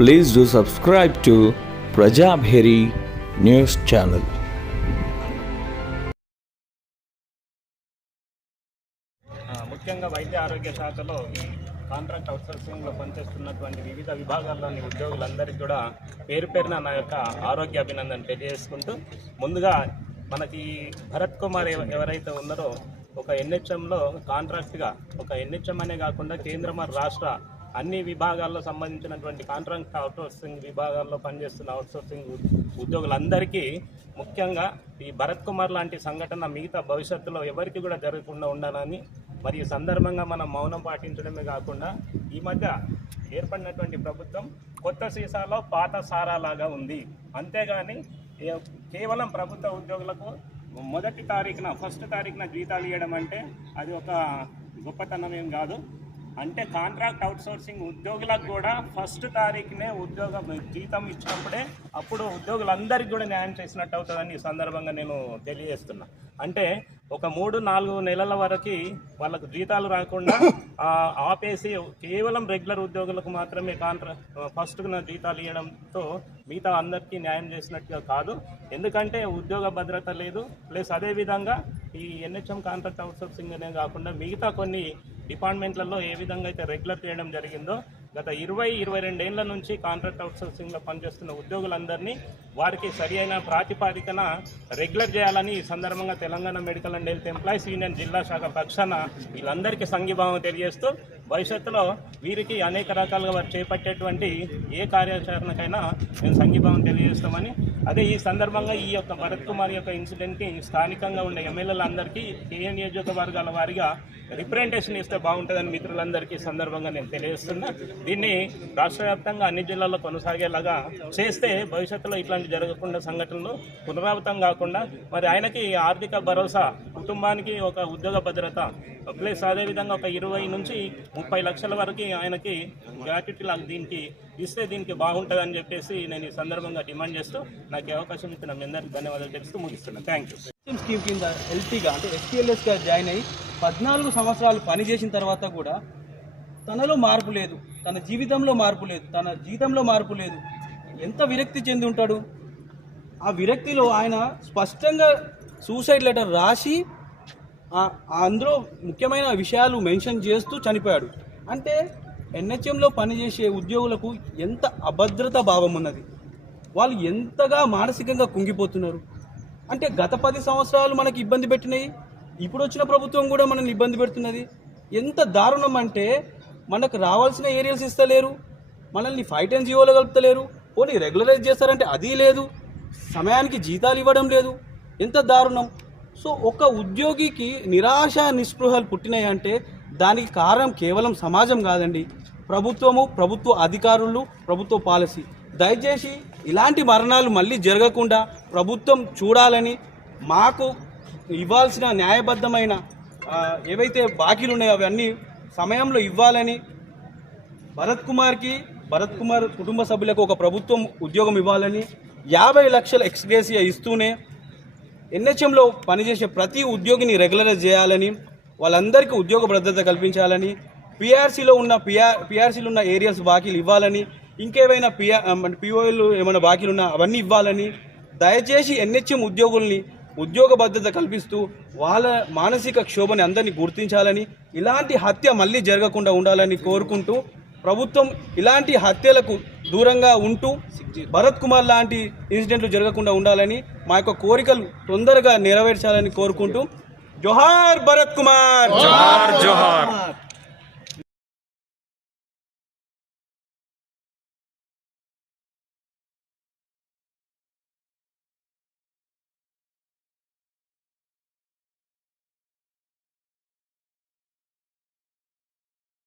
Please do subscribe to Prajabheri News Channel. ముఖ్యంగా వైద్య ఆరోగ్య శాఖలో ఈ కాంట్రాక్ట్ అవుట్సోర్సింగ్లో పనిచేస్తున్నటువంటి వివిధ విభాగాల్లోని ఉద్యోగులందరికీ కూడా పేరు పేరున నా యొక్క ఆరోగ్య అభినందన తెలియజేసుకుంటూ, ముందుగా మనకి భరత్ కుమార్ ఎవరైతే ఉన్నారో ఒక ఎన్హెచ్ఎంలో కాంట్రాక్ట్గా, ఒక ఎన్హెచ్ఎం అనే కాకుండా కేంద్ర మరియు రాష్ట్ర అన్ని విభాగాల్లో సంబంధించినటువంటి కాంట్రాక్ట్ అవుట్సోర్సింగ్ విభాగాల్లో పనిచేస్తున్న అవుట్సోర్సింగ్ ఉద్యోగులందరికీ ముఖ్యంగా ఈ భరత్ కుమార్ లాంటి సంఘటన మిగతా భవిష్యత్తులో ఎవరికి కూడా జరగకుండా ఉండాలని, మరి ఈ సందర్భంగా మనం మౌనం పాటించడమే కాకుండా ఈ మధ్య ఏర్పడినటువంటి ప్రభుత్వం కొత్త సీసాలో పాత సారాలాగా ఉంది. అంతేగాని కేవలం ప్రభుత్వ ఉద్యోగులకు మొదటి తారీఖున ఫస్ట్ తారీఖున జీతాలు ఇవ్వడం అంటే అది ఒక గొప్పతనం ఏం కాదు. అంటే కాంట్రాక్ట్ అవుట్సోర్సింగ్ ఉద్యోగులకు కూడా ఫస్ట్ తారీఖునే జీతం ఇచ్చినప్పుడే అప్పుడు ఉద్యోగులందరికీ కూడా న్యాయం చేసినట్టు అవుతుందని ఈ సందర్భంగా నేను తెలియజేస్తున్నా. అంటే ఒక 3-4 నెలల వరకు వాళ్ళకు జీతాలు రాకుండా ఆపేసి కేవలం రెగ్యులర్ ఉద్యోగులకు మాత్రమే ఫస్ట్గా జీతాలు ఇవ్వడంతో మిగతా అందరికీ న్యాయం చేసినట్టుగా కాదు. ఎందుకంటే ఉద్యోగ భద్రత లేదు. ప్లస్ అదేవిధంగా ఈ ఎన్హెచ్ఎం కాంట్రాక్ట్ అవుట్సోర్సింగ్ అనే కాకుండా మిగతా కొన్ని డిపార్ట్మెంట్లలో ఏ విధంగా అయితే రెగ్యులర్ చేయడం జరిగిందో, గత 20-22 ఏళ్ల నుంచి కాంట్రాక్ట్ అవుట్సోర్సింగ్లో పనిచేస్తున్న ఉద్యోగులందరినీ వారికి సరి అయిన ప్రాతిపాదికన రెగ్యులర్ చేయాలని ఈ సందర్భంగా Telangana medical and health employees union జిల్లా శాఖ పక్షాన వీళ్ళందరికీ సంఘీభావం తెలియజేస్తూ, భవిష్యత్తులో వీరికి అనేక రకాలుగా వారు చేపట్టేటువంటి ఏ కార్యాచరణకైనా మేము సంఘీభావం తెలియజేస్తామని, అదే ఈ సందర్భంగా ఈ యొక్క భరత్ కుమార్ యొక్క ఇన్సిడెంట్కి స్థానికంగా ఉండే ఎమ్మెల్యేలందరికీ ఏ నియోజకవర్గాల వారిగా రిప్రజెంటేషన్ ఇస్తే బాగుంటుందని మిత్రులందరికీ సందర్భంగా నేను తెలియజేస్తున్నా. దీన్ని రాష్ట్ర వ్యాప్తంగా అన్ని జిల్లాల్లో కొనసాగేలాగా చేస్తే భవిష్యత్తులో ఇట్లాంటి జరగకుండా సంఘటనలు పునరావృతం కాకుండా మరి ఆయనకి ఆర్థిక భరోసా, కుటుంబానికి ఒక ఉద్యోగ భద్రత, ప్లస్ అదేవిధంగా ఒక 20-30 లక్షల వరకు ఆయనకి గ్రాట్యుటీ దీనికి ఇస్తే దీనికి బాగుంటుందని చెప్పేసి నేను ఈ సందర్భంగా డిమాండ్ చేస్తూ నాకు అవకాశం ఇచ్చిన మీ అందరికీ ధన్యవాదాలు తెలుస్తూ ముగిస్తున్నాను. Thank you. స్కీమ్ కింద ఎల్టీగా అంటే ఎస్టీఎల్ఎస్గా జాయిన్ అయ్యి 14 సంవత్సరాలు పనిచేసిన తర్వాత కూడా తనలో మార్పు లేదు, తన జీవితంలో మార్పు లేదు, తన జీతంలో మార్పు లేదు. ఎంత విరక్తి చెంది ఉంటాడు. ఆ విరక్తిలో ఆయన స్పష్టంగా సూసైడ్ లెటర్ రాసి అందులో ముఖ్యమైన విషయాలు మెన్షన్ చేస్తూ చనిపోయాడు. అంటే ఎన్హెచ్ఎంలో పనిచేసే ఉద్యోగులకు ఎంత అభద్రత భావం ఉన్నది, వాళ్ళు ఎంతగా మానసికంగా కుంగిపోతున్నారు. అంటే గత 10 సంవత్సరాలు మనకి ఇబ్బంది పెట్టినాయి, ఇప్పుడు వచ్చిన ప్రభుత్వం కూడా మనల్ని ఇబ్బంది పెడుతున్నది. ఎంత దారుణం అంటే మనకు రావాల్సిన ఏరియాస్ ఇస్తలేరు, మనల్ని 5 times జీవోలో కలుపుతలేరు, పోనీ రెగ్యులరైజ్ చేస్తారంటే అది లేదు, సమయానికి జీతాలు ఇవ్వడం లేదు. ఎంత దారుణం. సో ఒక ఉద్యోగికి నిరాశ నిస్పృహలు పుట్టినాయి అంటే దానికి కారణం కేవలం సమాజం కాదండి, ప్రభుత్వము, ప్రభుత్వ అధికారులు, ప్రభుత్వ పాలసీ. దయచేసి ఇలాంటి మరణాలు మళ్ళీ జరగకుండా ప్రభుత్వం చూడాలని, మాకు ఇవ్వాల్సిన న్యాయబద్ధమైన ఏవైతే బాకీలు ఉన్నాయో అవన్నీ సమయంలో ఇవ్వాలని, భరత్ కుమార్ కుటుంబ సభ్యులకు ఒక ప్రభుత్వం ఉద్యోగం ఇవ్వాలని, 50 లక్షల ఎక్స్గ్రేసియా ఇస్తూనే ఎన్హెచ్ఎంలో పనిచేసే ప్రతి ఉద్యోగిని రెగ్యులరైజ్ చేయాలని, వాళ్ళందరికీ ఉద్యోగ భద్రత కల్పించాలని, పిఆర్సీలో ఉన్న ఏరియాస్ బాకీలు ఇవ్వాలని, ఇంకేమైనా పిఓఎల్ ఏమైనా బాకీలు ఉన్నా అవన్నీ ఇవ్వాలని, దయచేసి ఎన్హెచ్ఎం ఉద్యోగుల్ని ఉద్యోగ భద్రత కల్పిస్తూ వాళ్ళ మానసిక క్షోభని అందరినీ గుర్తించాలని, ఇలాంటి హత్య మళ్ళీ జరగకుండా ఉండాలని కోరుకుంటూ, ప్రభుత్వం ఇలాంటి హత్యలకు దూరంగా ఉంటూ భరత్ కుమార్ లాంటి ఇన్సిడెంట్లు జరగకుండా ఉండాలని, మా యొక్క కోరికలు తొందరగా నెరవేర్చాలని కోరుకుంటూ, జోహార్ భరత్ కుమార్, జోహార్ జోహార్.